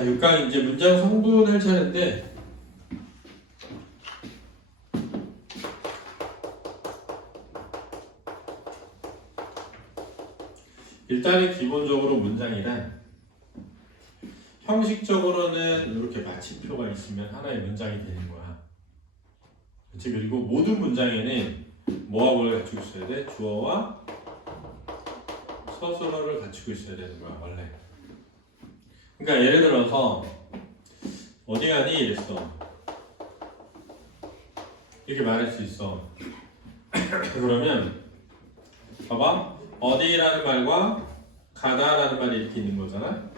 자, 6강 이제 문장 성분할 차례인데 일단은 기본적으로 문장이란 형식적으로는 이렇게 마침표가 있으면 하나의 문장이 되는 거야. 그렇지? 그리고 모든 문장에는 뭐와 뭘 갖추고 있어야 돼? 주어와 서술어를 갖추고 있어야 되는 거야, 원래. 그러니까 예를 들어서 어디 가니? 이랬어. 이렇게 말할 수 있어. 그러면 봐봐. 어디라는 말과 가다라는 말이 이렇게 있는 거잖아.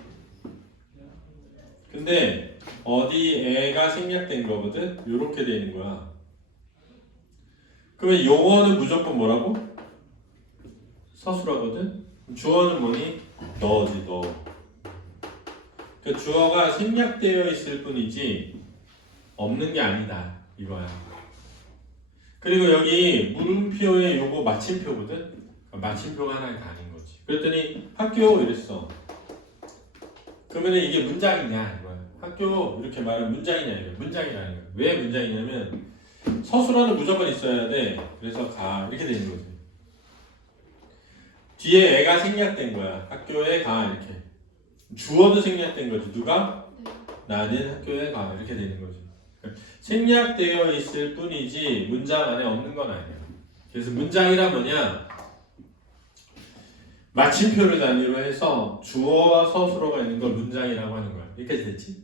근데 어디에가 생략된 거거든. 이렇게 돼 있는 거야. 그러면 용어는 무조건 뭐라고? 서술어거든. 주어는 뭐니? 너지, 너. 그 주어가 생략되어 있을 뿐이지 없는 게 아니다 이거야. 그리고 여기 물음표에 요거 마침표거든. 마침표가 하나가 아닌 거지. 그랬더니 학교 이랬어. 그러면 이게 문장이냐 이거야. 학교 이렇게 말하면 문장이냐 이거야. 문장이냐 이거야. 왜 문장이냐면 서술어는 무조건 있어야 돼. 그래서 가 이렇게 되는 거지. 뒤에 애가 생략된 거야. 학교에 가 이렇게. 주어도 생략된 거지. 누가? 나는 학교에 가 이렇게 되는 거지. 생략되어 있을 뿐이지 문장 안에 없는 건 아니야. 그래서 문장이란 뭐냐? 마침표를 단위로 해서 주어와 서술어가 있는 걸 문장이라고 하는 거야. 여기까지 됐지?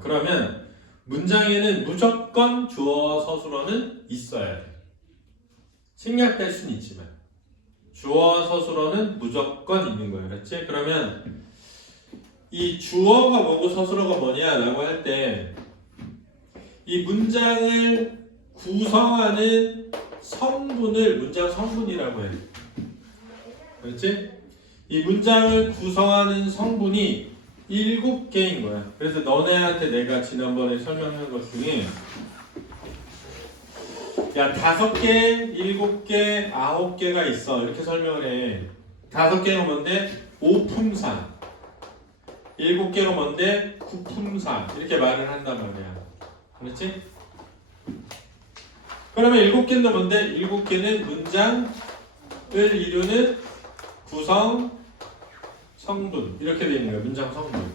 그러면 문장에는 무조건 주어와 서술어는 있어야 돼. 생략될 수는 있지만 주어와 서술어는 무조건 있는 거야. 그렇지? 그러면 이 주어가 뭐고 서술어가 뭐냐라고 할 때 이 문장을 구성하는 성분을 문장 성분이라고 해. 그렇지? 이 문장을 구성하는 성분이 7개인 거야. 그래서 너네한테 내가 지난번에 설명한 것 중에 야 5개, 7개, 9개가 있어. 이렇게 설명을 해. 5개가 뭔데? 오품사. 7개로 뭔데? 구품사. 이렇게 말을 한단 말이야. 그렇지? 그러면 7개는 뭔데? 7개는 문장을 이루는 구성 성분. 이렇게 되어 있는 거야. 문장 성분.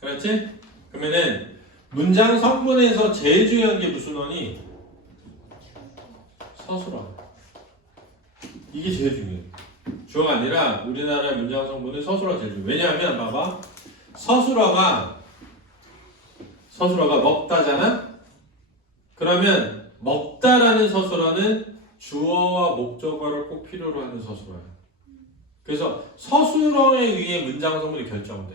그렇지? 그러면은 문장 성분에서 제일 중요한 게 무슨 원이? 서술어. 이게 제일 중요해. 주어가 아니라 우리나라의 문장 성분은 서술어가 제일 중요해. 왜냐하면 봐봐. 서술어가 먹다잖아? 그러면 먹다라는 서술어는 주어와 목적어를 꼭 필요로 하는 서술어야. 그래서 서술어에 의해 문장 성분이 결정돼.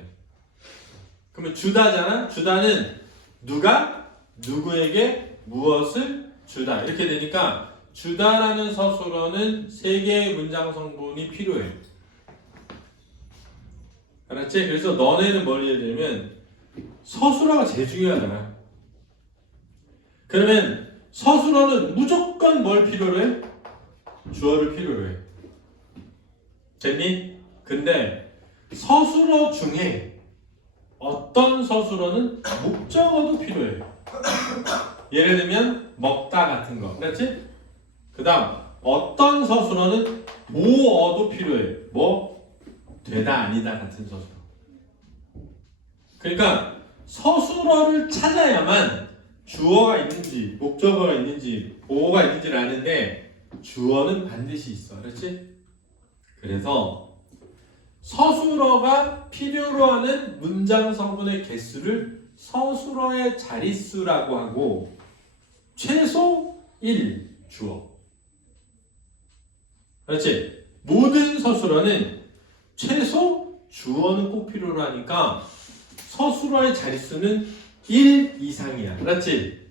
그러면 주다잖아? 주다는 누가 누구에게 무엇을 주다. 이렇게 되니까 주다라는 서술어는 3개의 문장 성분이 필요해. 알았지? 그래서 너네는 뭘 해야 되냐면 서술어가 제일 중요하잖아. 그러면 서술어는 무조건 뭘 필요로 해? 주어를 필요로 해. 됐니? 근데 서술어 중에 어떤 서술어는 목적어도 필요해. 예를 들면 먹다 같은 거. 그렇지? 그 다음 어떤 서술어는 모어도 필요해. 뭐? 되다 아니다 같은 서술어. 그러니까 서술어를 찾아야만 주어가 있는지 목적어가 있는지 보어가 있는지를 아는데 주어는 반드시 있어. 그렇지? 그래서 서술어가 필요로 하는 문장 성분의 개수를 서술어의 자릿수라고 하고 최소 1 주어. 그렇지? 모든 서술어는 최소 주어는 꼭 필요로 하니까 서술어의 자릿수는 1 이상이야. 그렇지?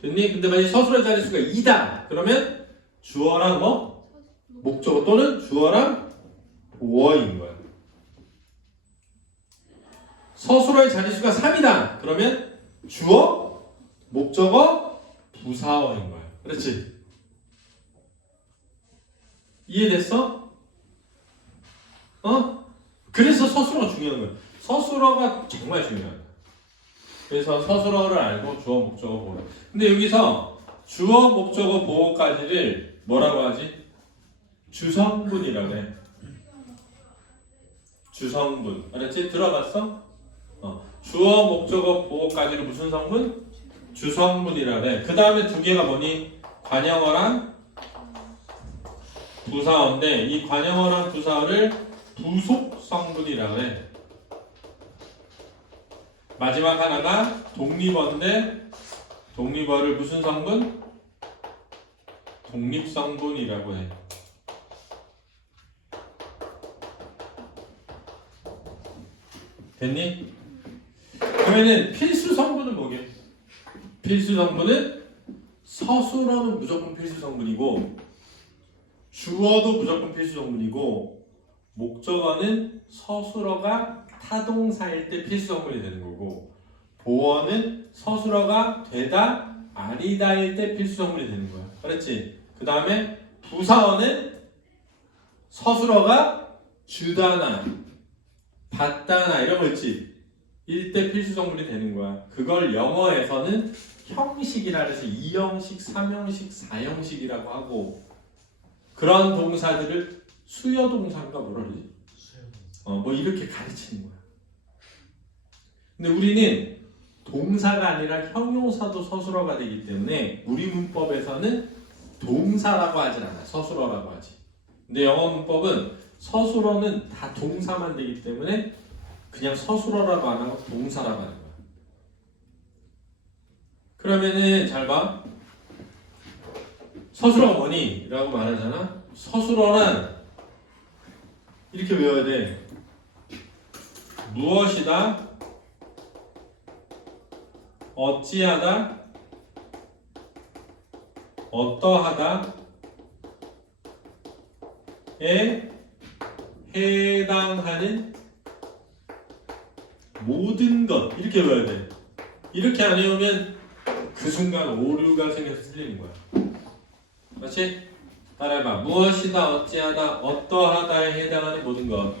됐니? 근데 만약 서술어의 자릿수가 2다. 그러면 주어랑 뭐? 목적어 또는 주어랑 보어인 거야. 서술어의 자릿수가 3이다. 그러면 주어, 목적어, 부사어인 거야. 그렇지? 이해됐어? 그래서 서술어가 중요한 거예요. 서술어가 정말 중요하다. 그래서 서술어를 알고 주어 목적어 보호. 근데 여기서 주어 목적어 보호까지를 뭐라고 하지? 주성분이라고 해. 주성분. 알았지? 들어봤어? 주어 목적어 보호까지를 무슨 성분? 주성분이라고 해. 그 다음에 두 개가 뭐니? 관형어랑 부사어인데 이 관형어랑 부사어를 부속성분이라고 해. 마지막 하나가 독립어인데 독립어를 무슨 성분? 독립성분이라고 해. 됐니? 그러면은 필수 성분은 뭐게? 필수 성분은 서술어는 무조건 필수 성분이고 주어도 무조건 필수 성분이고 목적어는 서술어가 타동사일 때 필수 성분이 되는 거고 보어는 서술어가 되다 아니다일 때 필수 성분이 되는 거야. 그렇지? 그 다음에 부사어는 서술어가 주다나 받다나 이런 거 있지? 일때 필수 성분이 되는 거야. 그걸 영어에서는 형식이라 해서 2형식, 3형식, 4형식이라고 하고 그런 동사들을 수여동사인가 뭐라 그러지? 뭐 이렇게 가르치는 거야. 근데 우리는 동사가 아니라 형용사도 서술어가 되기 때문에 우리 문법에서는 동사라고 하진 않아. 서술어라고 하지. 근데 영어 문법은 서술어는 다 동사만 되기 때문에 그냥 서술어라고 안 하고 동사라고 하는 거야. 그러면은 잘 봐. 서술어가 뭐니? 라고 말하잖아. 서술어란 이렇게 외워야 돼. 무엇이다, 어찌하다, 어떠하다에 해당하는 모든 것 이렇게 외워야 돼. 이렇게 안 외우면 그 순간 오류가 생겨서 틀리는 거야. 그렇지? 따라해봐. 무엇이다, 어찌하다, 어떠하다에 해당하는 모든 것.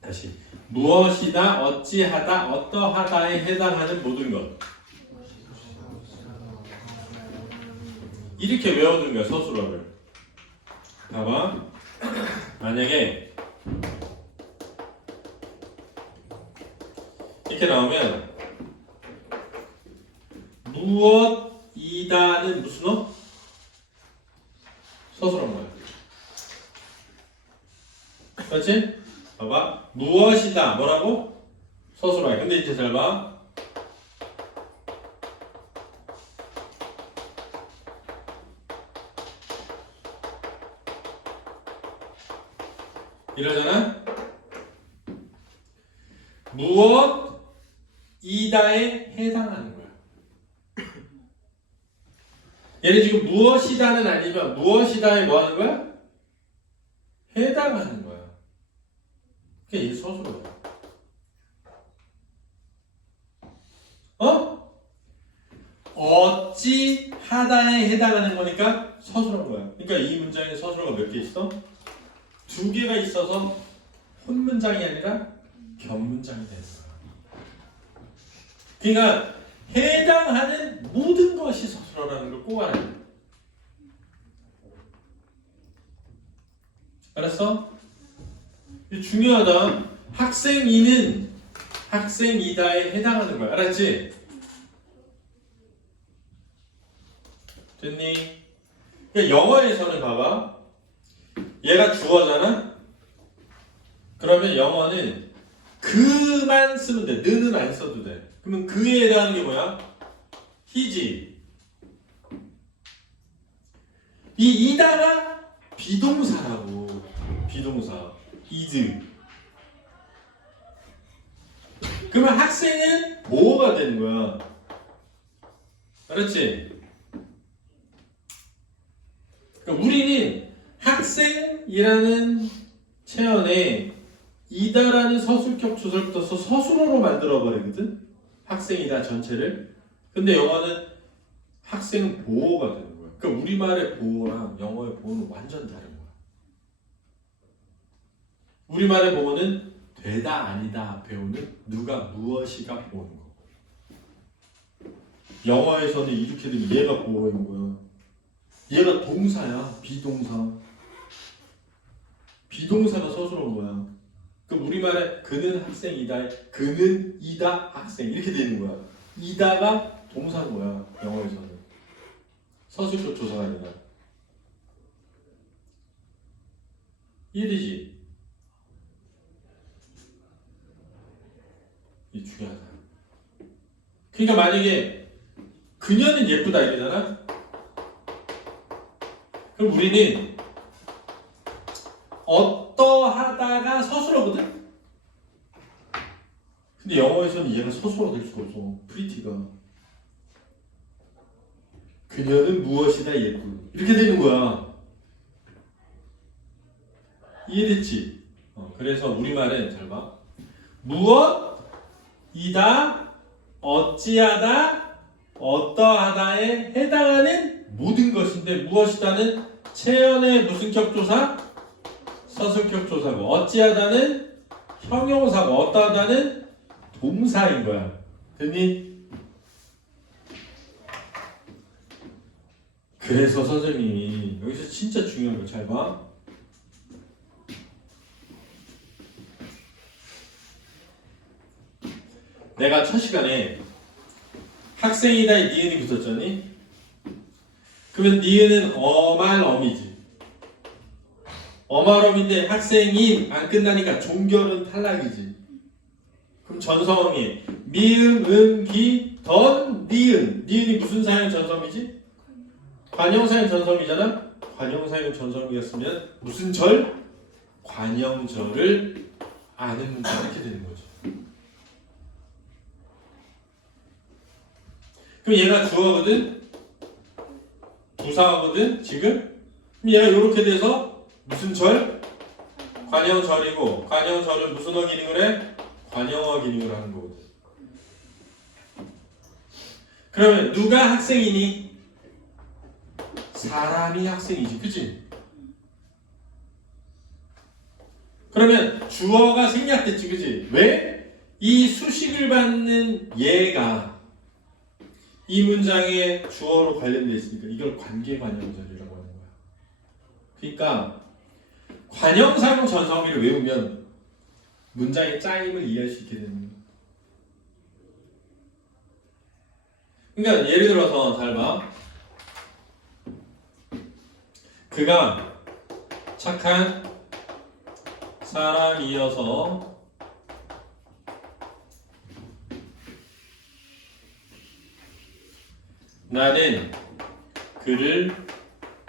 다시. 무엇이다, 어찌하다, 어떠하다에 해당하는 모든 것. 이렇게 외워두는 거야, 서술어를. 봐봐. 만약에 이렇게 나오면 무엇이다는 무슨 어? 서술어인 거야. 그렇지? 봐봐. 무엇이다 뭐라고? 서술어야. 근데 이제 잘 봐. 이러잖아? 무엇이다에 해당하는 거야. 얘는 지금 무엇이다는 아니면 무엇이다에 뭐 하는 거야? 해당하는 거야. 그게 이게 서술어야. 어찌 하다에 해당하는 거니까 서술어인 거야. 그러니까 이 문장에 서술어가 몇 개 있어? 2개가 있어서 혼문장이 아니라 견문장이 되는 거야. 그러니까 해당하는 모든 것이 서술어라는 걸 꼭 알아야 돼. 알았어? 이거 중요하다. 학생이는 학생이다에 해당하는 거야. 알았지? 됐니? 그러니까 영어에서는 봐봐. 얘가 주어잖아? 그러면 영어는 그만 쓰면 돼. 는은 안 써도 돼. 그러면 그에 해당하는 게 뭐야? his. 이 이다가 비동사라고. 비동사. is. 그러면 학생은 보호가 되는 거야. 알았지? 그러니까 우리는 학생이라는 체언에 이다라는 서술격 주소를 붙여서 서술어로 만들어 버리거든. 학생이다 전체를. 근데 영어는 학생 보호가 되는 거야. 그러니까 우리말의 보호랑 영어의 보호는 완전 다른 거야. 우리말의 보호는 되다 아니다 배우는 누가 무엇이가 보호는 거고, 영어에서는 이렇게 되면 얘가 보호인 거야. 얘가 동사야. 비동사가 서술한 거야. 그 우리말에 그는 학생이다, 그는 이다 학생 이렇게 되는 거야. 이다가 동사인 거야. 영어에서는 서술적 조사가 아니라. 이해되지? 이게 중요하다. 그러니까 만약에 그녀는 예쁘다 이러잖아. 그럼 우리는 어떠하다가 서술어거든? 근데 영어에서는 얘가 서술어 될 수가 없어. 프리티가. 그녀는 무엇이다 예쁘. 이렇게 되는 거야. 이해됐지? 그래서 우리말은 잘 봐. 무엇이다, 어찌하다, 어떠하다에 해당하는 모든 것인데, 무엇이다는 체연의 무슨 격조사? 서술격 조사고, 어찌하다는 형용사고, 어떠하다는 동사인 거야. 됐니? 그래서 선생님이 여기서 진짜 중요한 거 잘 봐. 내가 첫 시간에 학생이다에 니은이 붙었잖니? 그러면 니은은 어말어미지. 어말어미인데 학생인 안 끝나니까 종결은 탈락이지. 그럼 전성이 미음, 음, 기, 던, 니은. 니은이 무슨 사형 전성이지? 관형사형 전성이잖아? 관형사형 전성이었으면 무슨 절? 관형절을 아는 문제 이렇게 되는 거죠. 그럼 얘가 주어거든? 부사거든? 지금? 그럼 얘가 이렇게 돼서 무슨 절? 관형절이고, 관형절은 무슨 어 기능을 해? 관형어 기능을 하는 거거든. 그러면 누가 학생이니? 사람이 학생이지, 그치? 그러면 주어가 생략됐지, 그치? 왜? 이 수식을 받는 얘가 이 문장의 주어로 관련되어 있으니까 이걸 관계관형절이라고 하는 거야. 그러니까 관형사형 전성기를 외우면 문장의 짜임을 이해할 수 있게 되는 거야. 그러니까 예를 들어서 잘 봐. 그가 착한 사람이어서 나는 그를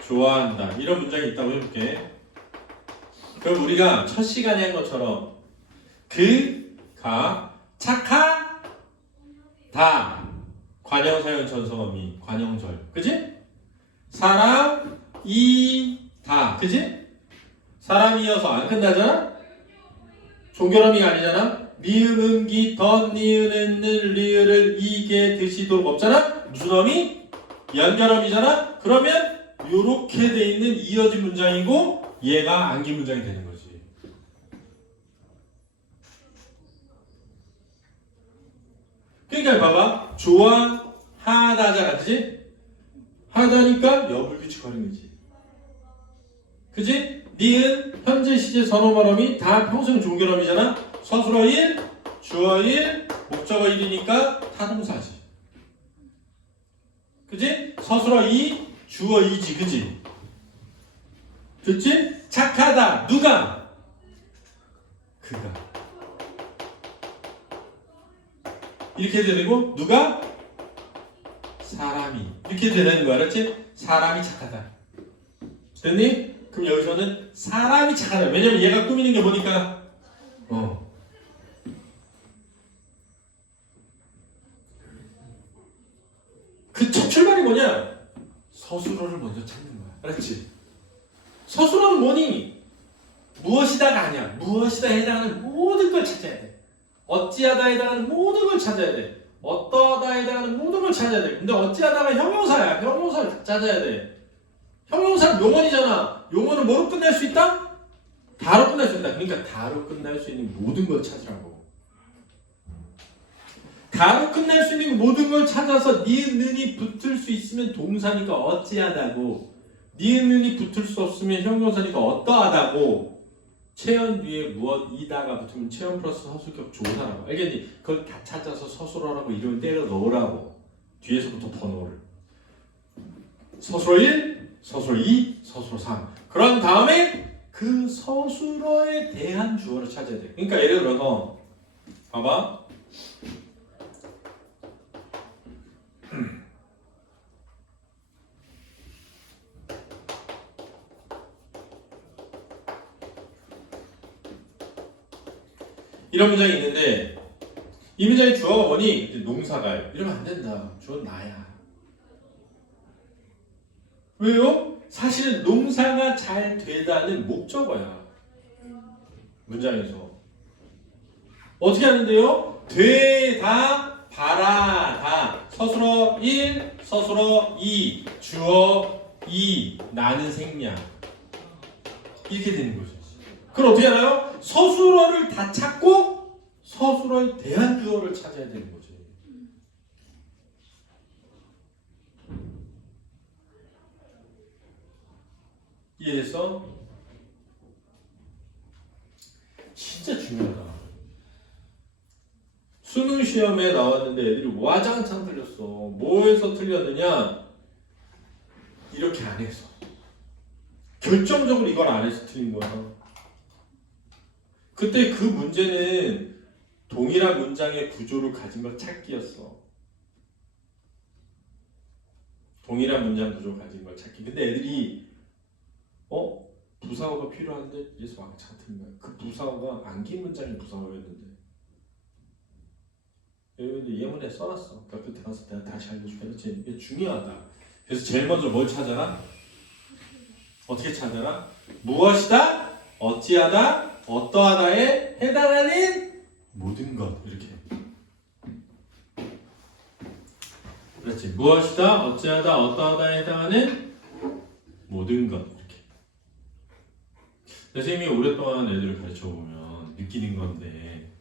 좋아한다. 이런 문장이 있다고 해볼게. 그럼 우리가 첫 시간에 한 것처럼 그가 착하다. 관형사형 전성어미 관형절. 그지? 사람이다. 그지? 사람이어서 안 끝나잖아? 종결어미가 아니잖아? 미음, 음, 기, 덧, 니은, 는, 리을을 이게 드시도록 없잖아? 무슨 어미? 연결어미잖아? 그러면 요렇게 돼 있는 이어진 문장이고 얘가 암기 문장이 되는 거지. 그러니까 봐봐. 좋아하다잖아. 그지? 하다니까 여불규칙 활용이지. 그지? 니은, 현재 시제, 선어말어미 다 평소형 종결어미잖아. 서술어일, 주어일, 목적어일이니까 타동사지. 그지? 서술어이, 주어이지. 그지? 됐지? 착하다. 누가? 그가. 이렇게 되고 누가? 사람이. 이렇게 되는 거야. 알았지? 사람이 착하다. 됐니? 그럼 여기서는 사람이 착하다. 왜냐면 얘가 꾸미는 게 뭐니까? 그 첫 출발이 뭐냐? 서술어를 먼저 찾는 거야. 알았지? 서술어는 뭐니? 무엇이다가 아니야. 무엇이다에 해당하는 모든 걸 찾아야 돼. 어찌하다에 해당하는 모든 걸 찾아야 돼. 어떠하다에 해당하는 모든 걸 찾아야 돼. 근데 어찌하다가 형용사야. 형용사를 다 찾아야 돼. 형용사는 용언이잖아. 용언은 뭐로 끝날 수 있다? 다로 끝날 수 있다. 그러니까 다로 끝날 수 있는 모든 걸 찾으라고. 다로 끝날 수 있는 모든 걸 찾아서 니은이 붙을 수 있으면 동사니까 어찌하다고, 니은이 붙을 수 없으면 형용사니까 어떠하다고, 체언 뒤에 무엇이다가 붙으면 체언 플러스 서술격 조사라고. 알겠니? 그걸 다 찾아서 서술어라고 이름을 때려 넣으라고. 뒤에서부터 번호를. 서술어 1, 서술어 2, 서술어 3. 그런 다음에 그 서술어에 대한 주어를 찾아야 돼. 그러니까 예를 들어서 봐봐. 이런 문장이 있는데 이 문장의 주어가 뭐니? 농사가요. 이러면 안 된다. 주어는 나야. 왜요? 사실은 농사가 잘 되다는 목적어야. 문장에서. 어떻게 하는데요? 되다, 바라다. 서술어 1, 서술어 2, 주어 2, 나는 생략. 이렇게 되는 거죠. 그럼 어떻게 하나요? 서술어를 다 찾고 서술어에 대한 주어를 찾아야 되는 거지. 이해했어? 진짜 중요하다. 수능 시험에 나왔는데 애들이 와장창 틀렸어. 뭐에서 틀렸느냐? 이렇게 안 해서. 결정적으로 이걸 안 해서 틀린 거야. 그때 그 문제는 동일한 문장의 구조를 가진 걸 찾기였어. 동일한 문장 구조를 가진 걸 찾기. 근데 애들이 부사어가 필요한데 예서 왕창 틀린 거야. 그 부사어가 안긴 문장의 부사어였는데. 여기 예문에 써놨어. 그러니까 그때 가서 내가 다시 알려줄게. 이게 중요하다. 그래서 제일 먼저 뭘 찾아라? 어떻게 찾아라? 무엇이다? 어찌하다? 어떠하다에 해당하는 모든 것. 이렇게. 그렇지. 무엇이다? 어찌하다? 어떠하다에 해당하는 모든 것. 이렇게. 선생님이 오랫동안 애들을 가르쳐보면 느끼는 건데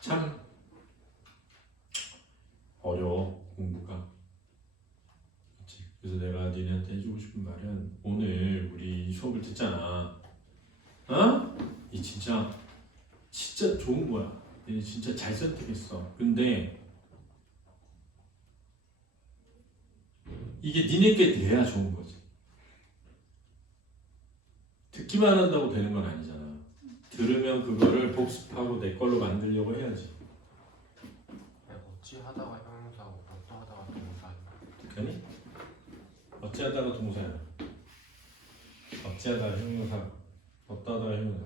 참 어려워, 공부가. 그치? 그래서 내가 니네한테 해주고 싶은 말은 오늘 우리 수업을 듣잖아. 이 진짜 좋은 거야. 얘 진짜 잘 선택했어. 근데 이게 니네께 돼야 좋은 거지. 듣기만 한다고 되는 건 아니잖아. 들으면 그거를 복습하고 내 걸로 만들려고 해야지. 어찌하다가 형용사고 어떠하다가 동사. 아니? 어찌하다가 동사야. 어찌하다가 형용사. 어떠하다가 형용사.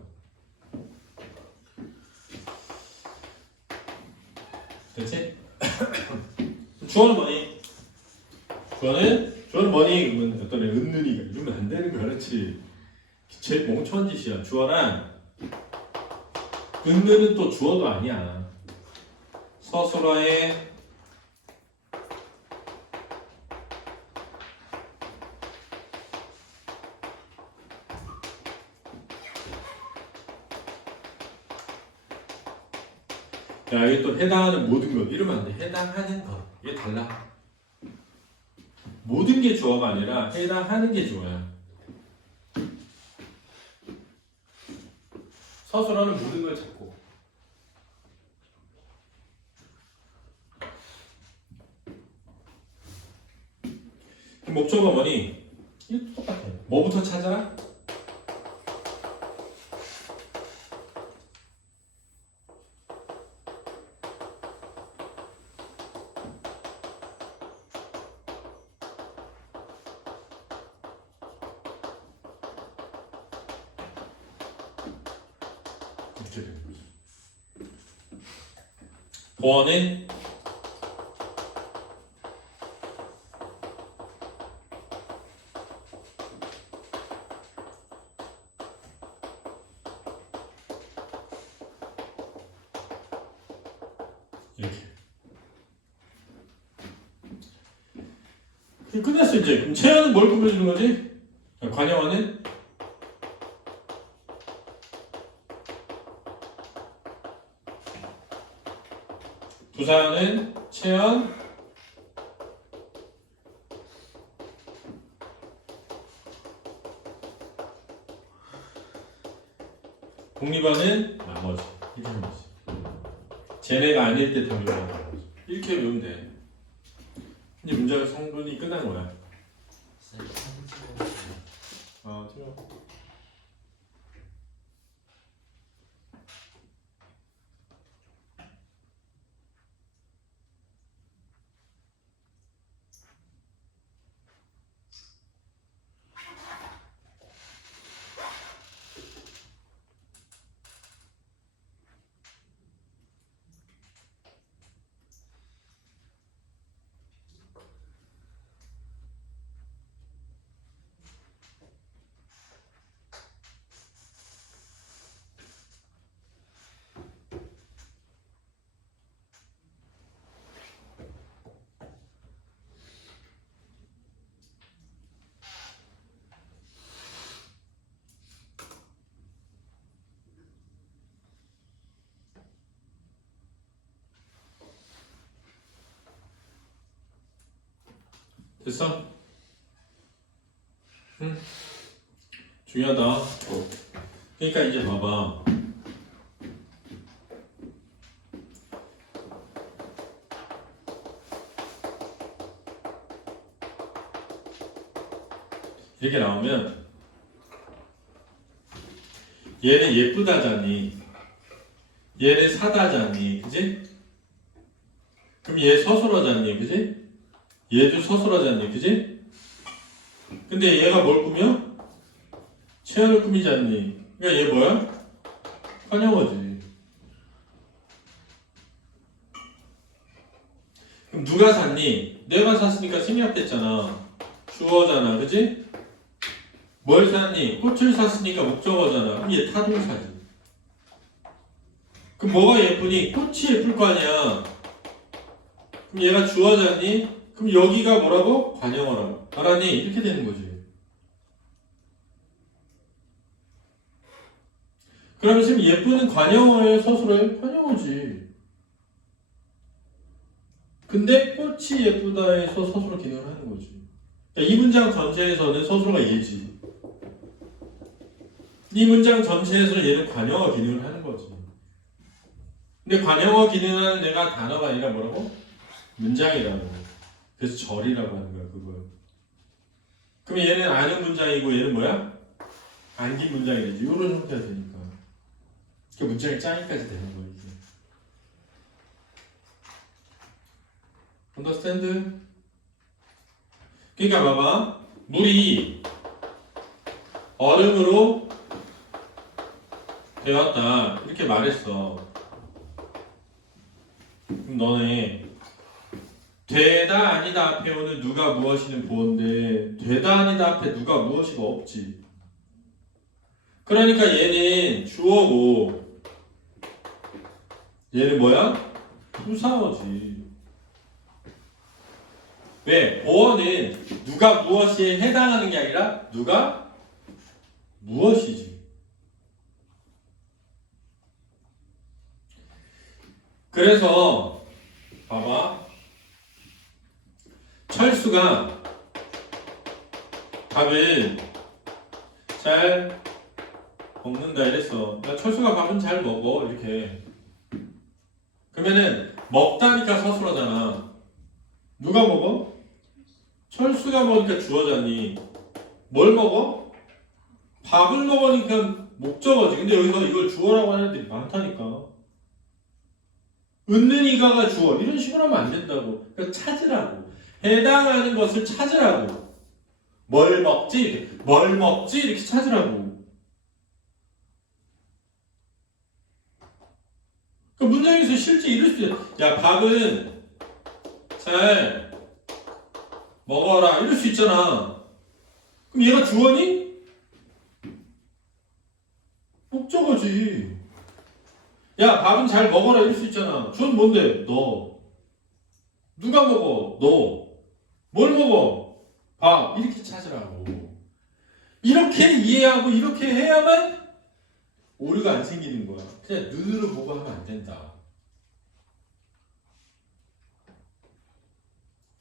됐지? 주어는 뭐니? 주어는 뭐니? 그러면 어떤 애 은는이가 이러면 안 되는 거야. 그렇지? 제일 멍청한 짓이야. 주어란 은는은 또 주어도 아니야. 서술어에 야, 이게 또 해당하는 모든 것. 이러면 안 돼. 해당하는 것. 이게 달라. 모든 게 주어가 아니라 해당하는 게 주어야. 서술어는 모든 걸 찾고. 목적어가 뭐니? 이거 똑같아. 뭐부터 찾아라? 이렇게 되는 거죠. 보어는 이렇게. 끝났어 이제. 그럼 채연은 뭘 꾸며주는 거지? 관영어는 부사는 채연, 독립어는 나머지. 이렇게 하면 되지. 쟤네가 아닐 때 독립어는 나머지. 이렇게 외우면 돼. 이제 문제의 성분이 끝난 거야. 틀려. 됐어? 응. 중요하다. 그러니까 이제 봐봐. 이렇게 나오면 얘는 예쁘다잖니, 얘는 사다잖니, 그지? 그럼 얘 서술어잖니, 그지? 얘도 서술어잖니, 그지? 근데 얘가 뭘 꾸며? 채연을 꾸미잖니. 그러니까 얘 뭐야? 관영어지. 그럼 누가 샀니? 내가 샀으니까 생략됐잖아. 주어잖아, 그지? 뭘 샀니? 꽃을 샀으니까 목적어잖아. 그럼 얘 타동사지. 그럼 뭐가 예쁘니? 꽃이 예쁠 거 아니야. 그럼 얘가 주어잖니? 그럼 여기가 뭐라고? 관영어라고. 알았니? 이렇게 되는 거지. 그러면 지금 예쁘는 관영어의 서술어의 관영어지. 근데 꽃이 예쁘다에서 서술어 기능을 하는 거지. 그러니까 이 문장 전체에서는 서술어가 얘지. 이 문장 전체에서 얘는 관영어 기능을 하는 거지. 근데 관영어 기능하는 내가 단어가 아니라 뭐라고? 문장이라고. 그래서 절이라고 하는 거야, 그걸. 그럼 얘는 아는 문장이고 얘는 뭐야? 안긴 문장이 되지. 이런 형태가 되니까. 그 문장이 짱이까지 되는 거야, 이게. understand? 그러니까 봐봐. 물이 얼음으로 되었다. 이렇게 말했어. 그럼 너네 되다 아니다 앞에 오는 누가 무엇이는 보어인데 되다 아니다 앞에 누가 무엇이가 없지. 그러니까 얘는 주어고 얘는 뭐야? 부사어지. 왜? 보어는 누가 무엇에 해당하는 게 아니라 누가 무엇이지. 그래서 봐봐. 철수가 밥을 잘 먹는다 이랬어. 그러니까 철수가 밥은 잘 먹어 이렇게. 그러면은 먹다니까 서술어잖아. 누가 먹어? 철수가 먹으니까 주어잖니. 뭘 먹어? 밥을 먹으니까 목적어지. 근데 여기서 이걸 주어라고 하는 애들이 많다니까. 은는 이가가 주어. 이런 식으로 하면 안 된다고. 그러니까 찾으라고. 해당하는 것을 찾으라고. 뭘 먹지? 뭘 먹지? 이렇게 찾으라고. 그 문장에서 실제 이럴 수 있어. 야, 밥은 잘 먹어라. 이럴 수 있잖아. 그럼 얘가 주어니? 목적어지. 야, 밥은 잘 먹어라. 이럴 수 있잖아. 주어는 뭔데? 너. 누가 먹어? 너. 뭘 먹어? 아, 이렇게 찾으라고. 이렇게 이해하고 이렇게 해야만 오류가 안 생기는 거야. 그냥 눈으로 보고 하면 안 된다.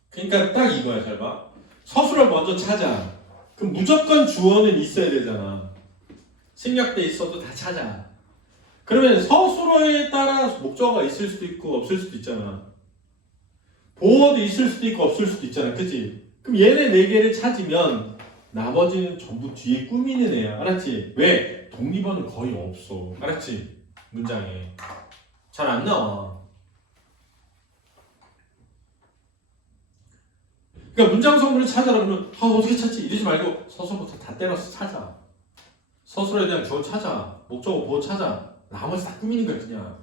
그러니까 딱 이거야. 잘 봐. 서술을 먼저 찾아. 그럼 무조건 주어는 있어야 되잖아. 생략돼 있어도 다 찾아. 그러면 서술어에 따라 목적어가 있을 수도 있고 없을 수도 있잖아. 보어도 있을 수도 있고 없을 수도 있잖아. 그치? 그럼 얘네 네 개를 찾으면 나머지는 전부 뒤에 꾸미는 애야. 알았지? 왜? 독립어는 거의 없어. 알았지? 문장에. 잘 안 나와. 그러니까 문장 성분을 찾아라 그러면 어떻게 찾지? 이러지 말고 서술부터 다 때려서 찾아. 서술에 대한 주어 찾아. 목적어 보어 찾아. 나머지 다 꾸미는 거야 그냥.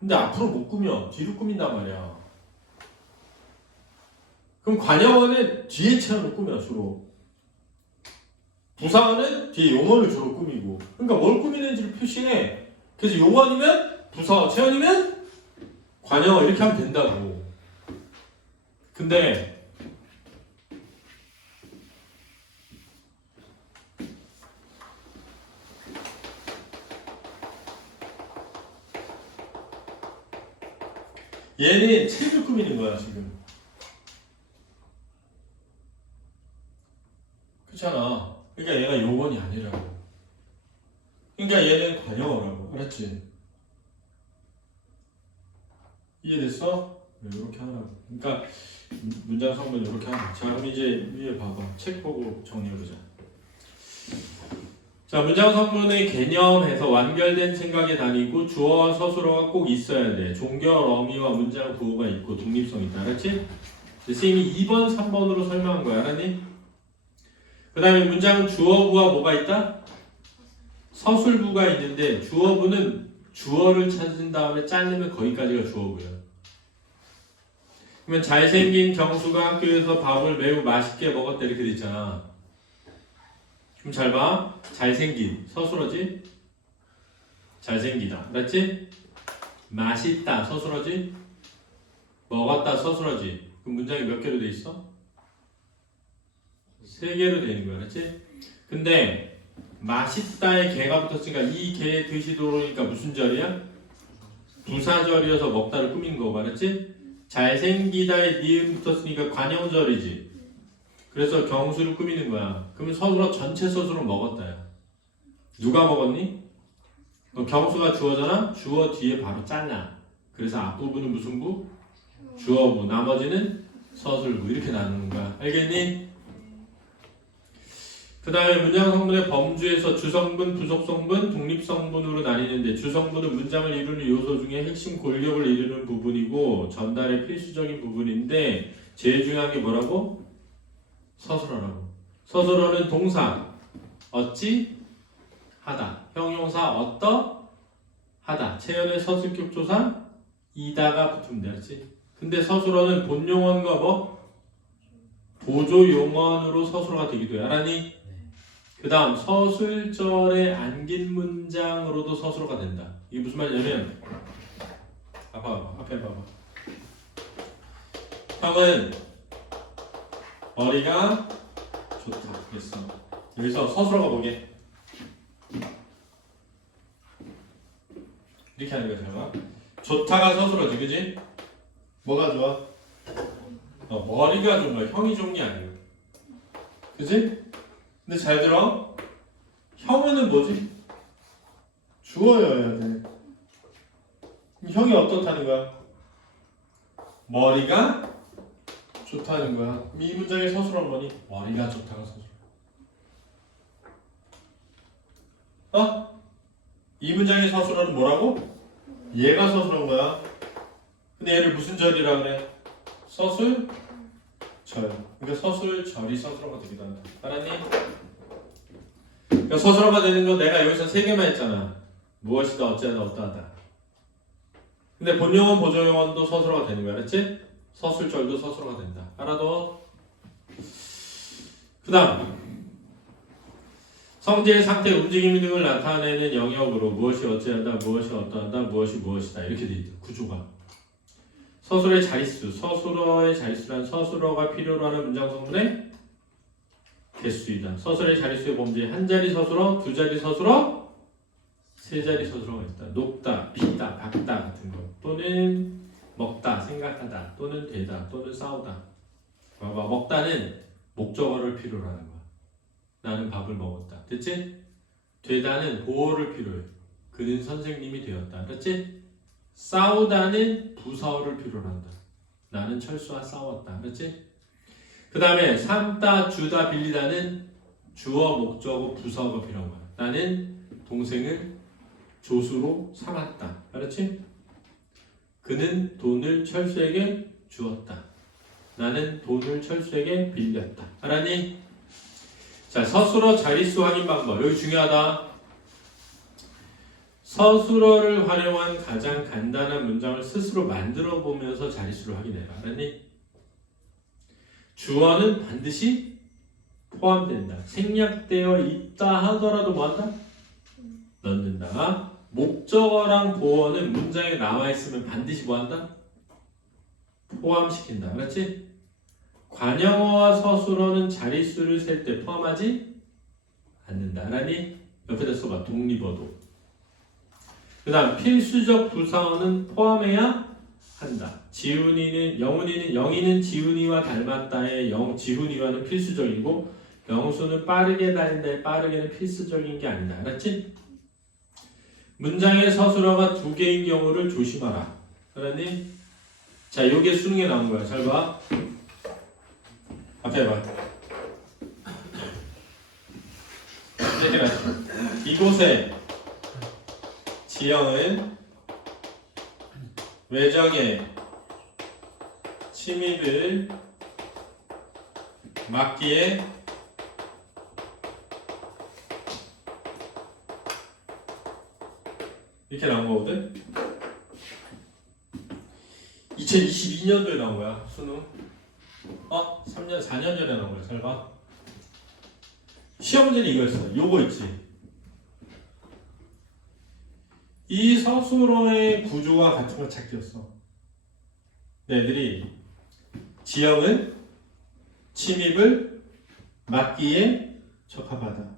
근데 앞으로 못 꾸며. 뒤로 꾸민단 말이야. 그럼 관형어는 뒤에 채널을 꾸며 주로. 부사어는 뒤에 용어를 주로 꾸미고. 그러니까 뭘 꾸미는지를 표시해. 그래서 용어이면 부사어, 채언이면 관형어 이렇게 하면 된다고. 근데 얘는 책을 꾸미는 거야 지금. 그렇잖아. 그러니까 얘가 요건이 아니라고. 그러니까 얘는 관형어라고. 알았지? 이해됐어? 이렇게 하라고. 그러니까 문장 성분 이렇게 하라. 자 그럼 이제 위에 봐봐. 책 보고 정리해보자. 자 문장 성분의 개념에서 완결된 생각에 다니고 주어와 서술어가 꼭 있어야 돼. 종결, 어미와 문장 구호가 있고 독립성이 있다. 알았지? 선생님이 2번, 3번으로 설명한 거야. 알았니? 그 다음에 문장은 주어부와 뭐가 있다? 서술부가 있는데 주어부는 주어를 찾은 다음에 자르면 거기까지가 주어부야. 그러면 잘생긴 경수가 학교에서 밥을 매우 맛있게 먹었다 이렇게 돼 있잖아. 그럼 잘 봐. 잘생긴 서술어지? 잘생기다. 알았지? 맛있다 서술어지? 먹었다 서술어지. 그럼 문장이 몇 개로 돼 있어? 3개로 되는 거야. 알았지? 근데 맛있다에 개가 붙었으니까 이 개 드시도록이니까 무슨 절이야? 부사절이어서 먹다를 꾸민 거고. 알았지? 잘생기다에 니은 붙었으니까 관형절이지. 그래서 경수를 꾸미는 거야. 그러면 서술어 전체 서술은 먹었다야. 누가 먹었니? 경수가 주어잖아? 주어 뒤에 바로 잘라. 그래서 앞부분은 무슨 부? 주어부. 나머지는 서술부. 이렇게 나누는 거야. 알겠니? 그 다음에 문장 성분의 범주에서 주성분, 부속성분, 독립성분으로 나뉘는데 주성분은 문장을 이루는 요소 중에 핵심 골격을 이루는 부분이고 전달의 필수적인 부분인데 제일 중요한 게 뭐라고? 서술어라고. 서술어는 동사 어찌 하다, 형용사 어떠 하다, 채연의 서술격 조사 이다가 붙으면 돼. 알지? 근데 서술어는 본용어인가 뭐? 보조용언으로 서술어가 되기도 해. 알았니? 그 다음 서술절에 안긴 문장으로도 서술어가 된다. 이게 무슨 말이냐면 앞에 봐봐. 형은 머리가 좋다 그랬어. 여기서 서술어가 뭐게? 이렇게 하는 거야. 잘 봐. 좋다가 서술어지. 그지? 뭐가 좋아? 머리가 좋은 거야. 형이 좋은 게 아니야. 그지? 근데 잘 들어. 형은 뭐지? 주어여야 돼. 형이 어떻다는 거야? 머리가 좋다는 거야. 이 문장의 서술어는 뭐니? 머리가 좋다가 서술. 이 문장의 서술어는 뭐라고? 얘가 서술한 거야. 근데 얘를 무슨 절이라 그래? 서술절. 그러니까 서술절이 서술어가 되기도 한다. 알았니? 그러니까 서술어가 되는 건 내가 여기서 3개만 했잖아. 무엇이다, 어찌하다, 어떠하다. 근데 본용언, 보조용언도 서술어가 되는 거야. 알았지? 서술절도 서술어가 된다. 알아둬. 그 다음 성질의 상태, 움직임 등을 나타내는 영역으로 무엇이 어찌하다, 무엇이 어떠하다, 무엇이 무엇이다 이렇게 돼 있다. 구조가. 서술의 자릿수, 서술어의 자릿수란 서술어가 필요로 하는 문장 성분의 개수이다. 서술의 자릿수의 범주에 한 자리 서술어, 두 자리 서술어, 세 자리 서술어가 있다. 녹다, 비다, 박다 같은 거. 또는 먹다, 생각하다, 또는 되다, 또는 싸우다. 봐봐, 먹다는 목적어를 필요로 하는 거야. 나는 밥을 먹었다. 됐지? 되다는 보어를 필요해. 그는 선생님이 되었다. 그렇지? 싸우다는 부사어를 필요로 한다. 나는 철수와 싸웠다. 그렇지? 그 다음에 삼다, 주다, 빌리다는 주어, 목적어, 부사어가 필요한 거야. 나는 동생을 조수로 삼았다. 그렇지? 그는 돈을 철수에게 주었다. 나는 돈을 철수에게 빌렸다. 알았니? 자, 서술어 자릿수 확인 방법. 여기 중요하다. 서술어를 활용한 가장 간단한 문장을 스스로 만들어 보면서 자릿수를 확인해라. 알았니? 주어는 반드시 포함된다. 생략되어 있다 하더라도 뭐한다? 넣는다. 목적어랑 보어는 문장에 나와 있으면 반드시 뭐한다? 포함시킨다. 그렇지? 관형어와 서술어는 자릿수를 셀 때 포함하지 않는다. 알았니? 옆에다 써봐. 독립어도. 그 다음 필수적 부사어는 포함해야 한다. 영훈이는 지훈이와 닮았다의 지훈이와는 필수적이고 영수는 빠르게 달린다의 빠르게는 필수적인 게 아니다. 알았지? 문장의 서술어가 두 개인 경우를 조심하라. 알았니? 자, 요게 수능에 나온 거야. 잘 봐. 앞에 봐. 이곳에 지영은 외정의 침입을 막기에 이렇게 나온 거거든? 2022년도에 나온 거야, 수능. 3년, 4년 전에 나온 거야. 잘 봐. 시험 문제는 이거였어. 요거 있지. 이 서술어의 구조와 같은 걸 찾기였어. 애들이 지형은 침입을 막기에 적합하다.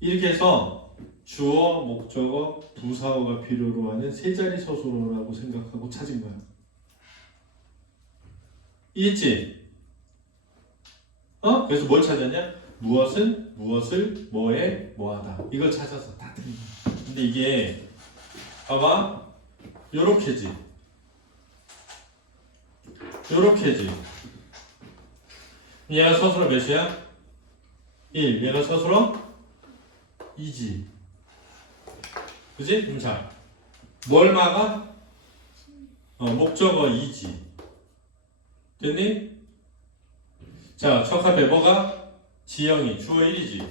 이렇게 해서 주어, 목적어, 부사어가 필요로 하는 세 자리 서술어라고 생각하고 찾은 거야. 이해했지? 그래서 뭘 찾았냐? 무엇은, 무엇을, 뭐에, 뭐하다. 이걸 찾아서 다 틀린 거야. 근데 이게 봐봐. 요렇게지. 요렇게지. 얘가 서술어 몇이야? 1. 얘가 서술어 2지. 그지? 그럼 자, 뭘 막아? 목적어 2지. 됐니? 자, 적합해. 뭐가? 지형이 주어 1이지.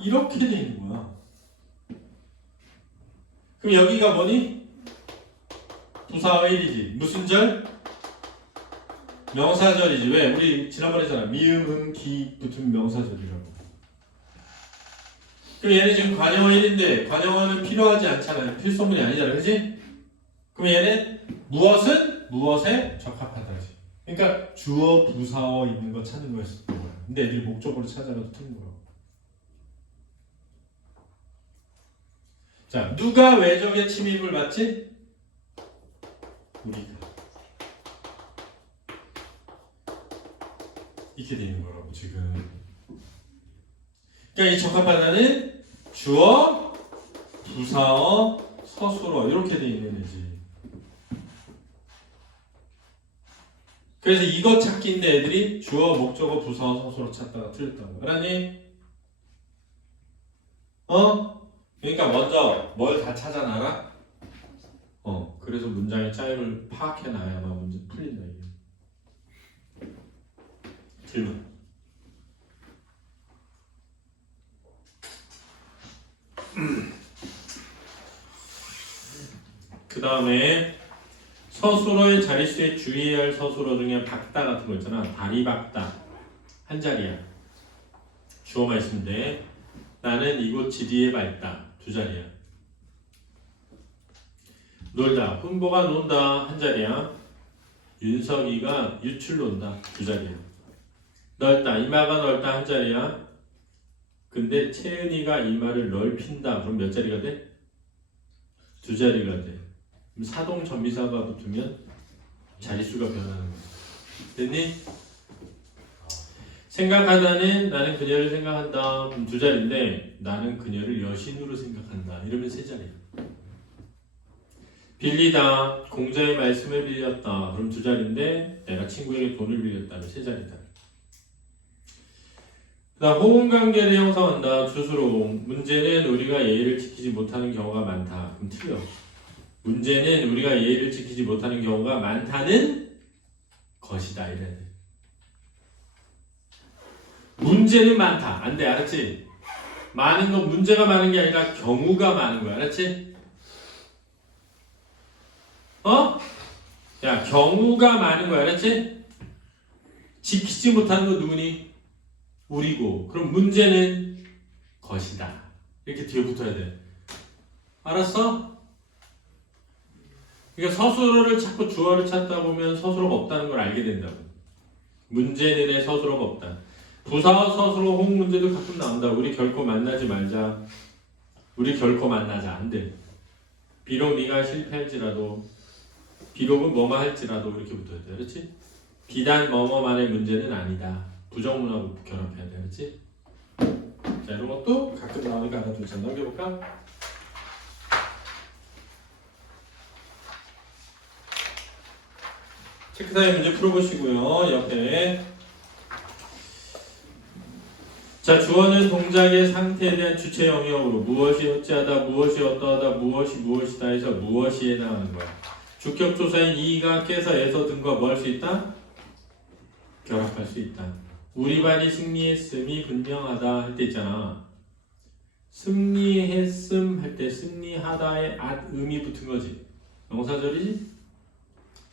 이렇게 돼 있는 거야. 그럼 여기가 뭐니? 부사어 1이지. 무슨 절? 명사절이지. 왜? 우리 지난번에 했잖아. 미음, 음, 기 붙으면 명사절이라고. 그럼 얘는 지금 관형어 1인데 관형어는 필요하지 않잖아요. 필수문이 아니잖아. 그치? 그럼 얘는 무엇은? 무엇에 적합하다지. 그러니까 주어, 부사어 있는 거 찾는 거였었던 거야. 근데 애들이 목적어로 찾아가도 틀린 거라고. 자, 누가 외적의 침입을 받지? 우리가. 이렇게 되는 거라고 지금. 그러니까 이 적합하다는 주어, 부사어, 서술어 이렇게 돼 있는 애지. 그래서 이거 찾기인데 애들이 주어, 목적어, 부사어, 서술어 찾다가 틀렸다고. 알았니? 그러니까 먼저 뭘 다 찾아놔라. 그래서 문장의 짜임을 파악해놔야만 문제 풀린다 이게. 질문. 그 다음에 서술어의 자릿수에 주의해야 할 서술어 중에 박다 같은 거 있잖아. 다리 박다. 한 자리야. 주어만 있으면 돼. 나는 이곳 지리에 밝다. 두 자리야. 놀다. 훈보가 논다. 한 자리야. 윤석이가 유출 논다. 두 자리야. 넓다. 이마가 넓다 한 자리야. 근데 채은이가 이마를 넓힌다. 그럼 몇 자리가 돼? 두 자리가 돼. 그럼 사동 전미사가 붙으면 자릿수가 변하는 거야. 됐니? 생각하다는 나는 그녀를 생각한다. 그럼 두 자리인데 나는 그녀를 여신으로 생각한다. 이러면 세 자리야. 빌리다. 공자의 말씀을 빌렸다. 그럼 두 자리인데 내가 친구에게 돈을 빌렸다면 세 자리다. 그다음 호응관계를 형성한다. 주수로. 문제는 우리가 예의를 지키지 못하는 경우가 많다. 그럼 틀려. 문제는 우리가 예의를 지키지 못하는 경우가 많다는 것이다. 이래야 돼. 문제는 많다. 안 돼. 알았지? 많은 건 문제가 많은 게 아니라 경우가 많은 거야. 알았지? 어? 야, 경우가 많은 거야. 알았지? 지키지 못하는 건 누구니? 우리고. 그럼 문제는 것이다. 이렇게 뒤에 붙어야 돼. 알았어? 그러니까 서술어를 찾고 주어를 찾다 보면 서술어가 없다는 걸 알게 된다고. 문제는의 서술어가 없다. 부사어 서술어 호응 문제도 가끔 나온다. 우리 결코 만나지 말자. 우리 결코 만나자. 안 돼. 비록 네가 실패할지라도, 비록은 뭐만 할지라도 이렇게 붙어야 돼. 그렇지? 비단 뭐뭐만의 문제는 아니다. 부정문하고 결합해야 돼. 그렇지? 자, 이런 것도 가끔 나오니까 하나 둘 셋 넘겨볼까? 체크타임 문제 풀어보시고요. 옆에. 자, 주어는 동작의 상태에 대한 주체 영역으로 무엇이 어찌하다, 무엇이 어떠하다, 무엇이 무엇이다 해서 무엇이에 나가는 거야. 주격조사인 이가, 깨서, 에서 등과 뭐 할 수 있다? 결합할 수 있다. 우리 반이 승리했음이 분명하다 할 때 있잖아. 승리했음 할 때 승리하다에 음이 붙은 거지. 명사절이지?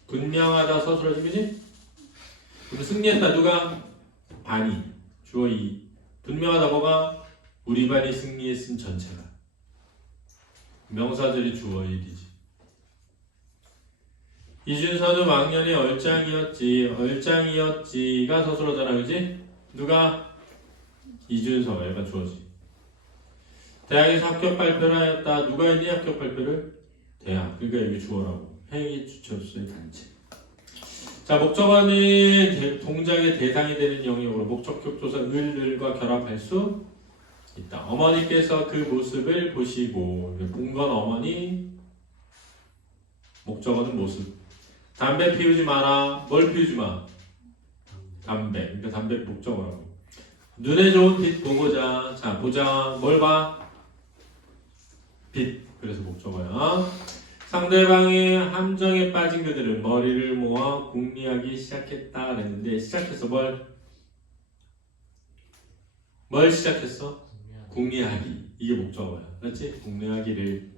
분명하다 서술어지, 그지? 그럼 승리했다 누가? 반이. 주어 이. 분명하다 뭐가? 우리 반이 승리했음 전체가. 명사절이 주어 일이지. 이준서는 왕년에 얼짱이었지가 서술어잖아, 그지? 누가? 이준서, 얘가 주어지. 대학에서 합격 발표를 하였다. 누가 했니 합격 발표를? 대학. 그러니까 여기 주어라고. 행위 주체로서의 단체. 자, 목적어는 동작의 대상이 되는 영역으로 목적격 조사 을과 결합할 수 있다. 어머니께서 그 모습을 보시고, 본 건 어머니, 목적어는 모습. 담배 피우지 마라. 뭘 피우지 마? 담배. 그러니까 담배 목적어라고. 눈에 좋은 빛 보고자. 자, 보자. 뭘 봐? 빛. 그래서 목적어야. 상대방의 함정에 빠진 그들은 머리를 모아 궁리하기 시작했다 그랬는데 시작해서 뭘 시작했어? 궁리하기. 이게 목적어야. 그렇지? 궁리하기를.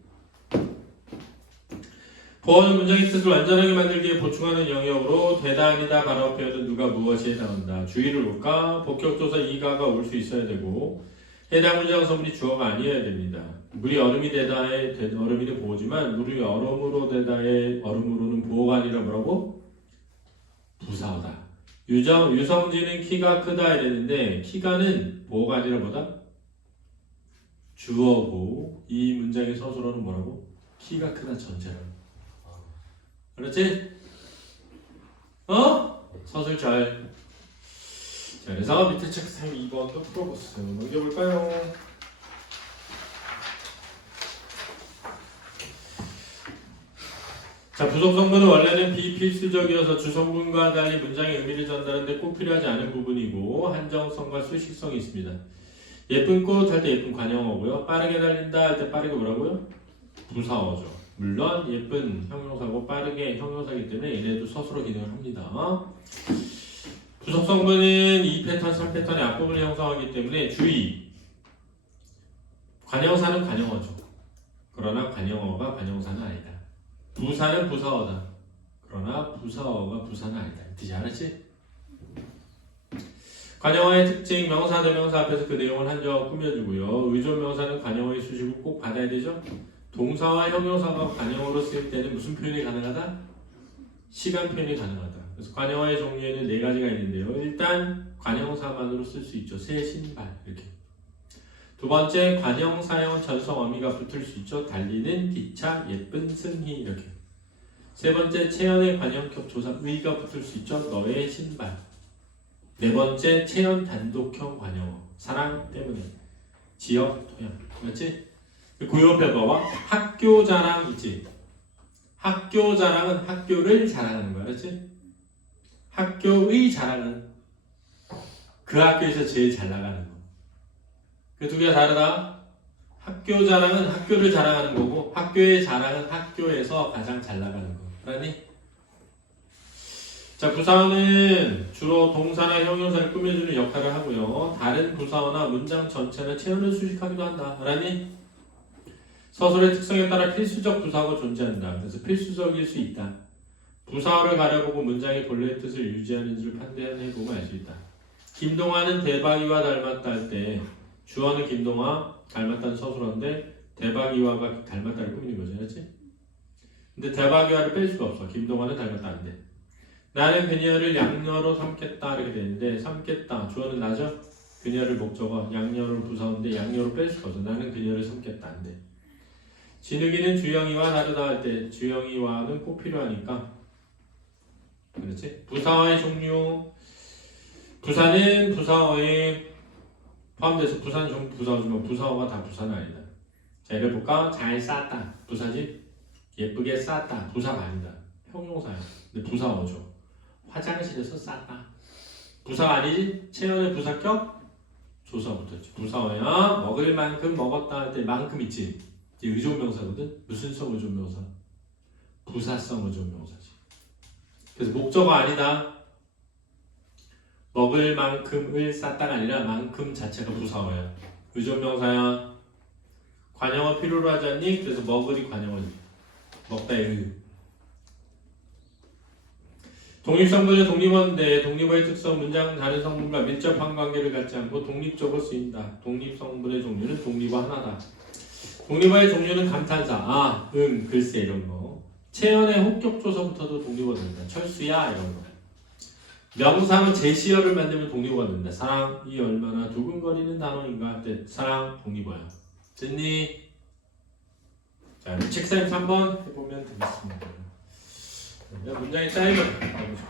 보어는 문장의 뜻을 완전하게 만들기 위해 보충하는 영역으로 되다 아니다 바라고 표현은 누가 무엇에 해당한다. 주의를 볼까? 복격조사 이가가 올 수 있어야 되고 해당 문장 성분이 주어가 아니어야 됩니다. 물이 얼음이 되다에 얼음이는 보호지만 물이 얼음으로 되다의 얼음으로는 보호가 아니라 뭐라고? 부사어다. 유성진은 키가 크다 이랬는데 키가는 보호가 아니라 뭐다? 주어고 이 문장의 서술어는 뭐라고? 키가 크다 전체라고. 그렇지? 어? 서술 잘. 자, 그래서 밑에 체크타임 2번도 풀어보세요. 넘겨볼까요? 자, 부속 성분은 원래는 비필수적이어서 주성분과 달리 문장의 의미를 전달하는데 꼭 필요하지 않은 부분이고 한정성과 수식성이 있습니다. 예쁜 꽃 할 때 예쁜 관형어고요. 빠르게 달린다 할 때 빠르게 뭐라고요? 부사어죠. 물론 예쁜 형용사고 빠르게 형용사이기 때문에 얘네도 서술어 기능을 합니다. 부속 성분은 2패턴, 3패턴의 앞부분을 형성하기 때문에 주의! 관형사는 관형어죠. 그러나 관형어가 관형사는 아니다. 부사는 부사어다. 그러나 부사어가 부사는 아니다. 뜻이 알았지? 관형어의 특징, 명사, 대명사 앞에서 그 내용을 한적 꾸며주고요. 의존명사는 관형어의 수식을 꼭 받아야 되죠? 동사와 형용사가 관형어로 쓰일 때는 무슨 표현이 가능하다? 시간 표현이 가능하다. 그래서 관형어의 종류에는 네 가지가 있는데요. 일단 관형사만으로 쓸 수 있죠. 새 신발 이렇게. 두 번째 관형사형 전성 어미가 붙을 수 있죠. 달리는 기차, 예쁜 승희 이렇게. 세 번째 체연의 관형격 조사 의가 붙을 수 있죠. 너의 신발. 네 번째 체연 단독형 관형어 사랑 때문에 지역 토양 그렇지? 그 옆에 봐봐 학교 자랑 있지. 학교 자랑은 학교를 자랑하는 거야, 그렇지? 학교의 자랑은 그 학교에서 제일 잘 나가는 거. 그 두 개가 다르다. 학교 자랑은 학교를 자랑하는 거고 학교의 자랑은 학교에서 가장 잘 나가는 거. 알았니? 자, 부사어는 주로 동사나 형용사를 꾸며주는 역할을 하고요. 다른 부사어나 문장 전체는 체온을 수식하기도 한다. 알았니? 서술의 특성에 따라 필수적 부사어가 존재한다. 그래서 필수적일 수 있다. 부사어를 가려보고 문장의 본래의 뜻을 유지하는지를 판단해보고 알 수 있다. 김동완은 대박이와 닮았다 할 때 주어는 김동완, 닮았다는 서술어인데 대박이와가 닮았다를 꾸미는 거죠. 그렇지? 근데 대박이와를 뺄 수가 없어. 김동완은 닮았다 안 돼. 나는 그녀를 양녀로 삼겠다 이렇게 되는데 삼겠다 주어는 나죠? 그녀를 목적어 양녀를 부사어인데 양녀로 뺄 수가 없어. 나는 그녀를 삼겠다 안 돼. 진욱이는 주영이와 다르다 할 때 주영이와는 꼭 필요하니까 그렇지? 부사어의 종류 부사는 부사어에 포함돼서 부사는 전부 부사어지만 부사어가 다 부사는 아니다. 자 예를 볼까? 잘 쌌다 부사지? 예쁘게 쌌다 부사가 아니다. 형용사야. 근데 부사어죠. 화장실에서 쌌다 부사가 아니지? 체연의 부사격 조사 붙었지. 부사어야. 먹을 만큼 먹었다 할 때 만큼 있지. 이게 의존명사거든. 무슨성 의존명사? 부사성 의존명사지. 그래서 목적어 아니다. 먹을 만큼을 쌌다가 아니라 만큼 자체가 부사어야. 의존명사야. 관형어 필요로 하지 않니? 그래서 먹을이 관형어지. 먹다의 의. 독립성분은 독립어인데 독립어의 특성 문장 다른 성분과 밀접한 관계를 갖지 않고 독립적으로 쓰인다. 독립성분의 종류는 독립어 하나다. 독립어의 종류는 감탄사, 글쎄 이런 거. 체연의 혹격조서부터도 독립어 된다. 철수야 이런 거. 명사는 제시어를 만들면 독립어가 된다. 사랑이 얼마나 두근거리는 단어인가 할 때 사랑 독립어야. 됐니? 자, 책상 3번 해보면 되겠습니다. 문장이 짜이면 가보죠.